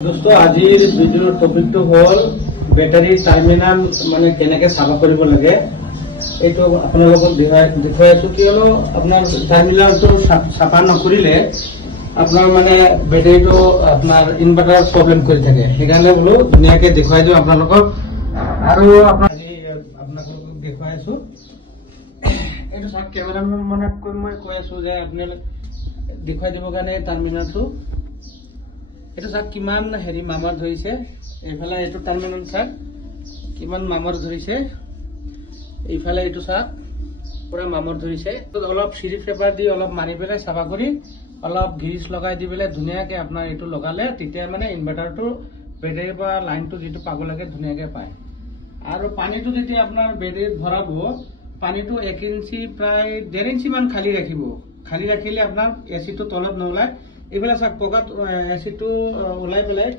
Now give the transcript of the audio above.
दोस्तों আজিৰ ভিডিঅ'ৰ টপিকটো হ'ল বেটাৰী টাৰ্মিনাল মানে কেনেকৈ সাফা কৰিব লাগে এইটো আপোনালোকক দেখুৱাই আছো কিয়নো আপোনাৰ টাৰ্মিনালটো সাফা নকৰিলে আপোনাৰ মানে বেটাৰীটো আপোনাৰ ইনভাৰ্টাৰ প্ৰব্লেম কৰি থাকে সেইকাৰণে বোলো ধুনীয়াকৈ দেখুৱাই দিওঁ আপোনালোকক আৰু আপোনালোকক দেখুৱাই আছো এইটো সব কেমেৰামেন মানে মই কৈ আছো যে আপোনালোক দেখুৱাই দিব কাৰণে টাৰ্মিনালটো এটা সাক কিমান হেৰি মামাৰ ধৰিছে এইফালে এইটো টাৰ্মিনাল সাক কিমান মামাৰ ধৰিছে এইফালে এইটো সাক পুৰা মামাৰ ধৰিছে অলপ সিৰি পেপাৰ দি অলপ মাৰি পেলাই সাফা কৰি অলপ গ্ৰীজ লগাই দি পেলাই ধুনীয়াকৈ আপোনাৰ এইটো লগালে তেতিয়া মানে ইনভাৰ্টাৰটো বেটাৰীৰ পৰা লাইনটো যেটো পাব লাগে ধুনীয়াকৈ পায় আৰু পানীটো যেতিয়া আপোনাৰ বেটাৰীত ভৰাব পানীটো 1 ইঞ্চি প্ৰায় 1.5 ইঞ্চি মান খালি ৰাখিব খালি ৰাখিলে আপোনাৰ এচিটো তলত নলায় এইফালে সাক পকাত এচিটো ওলাই পেলাই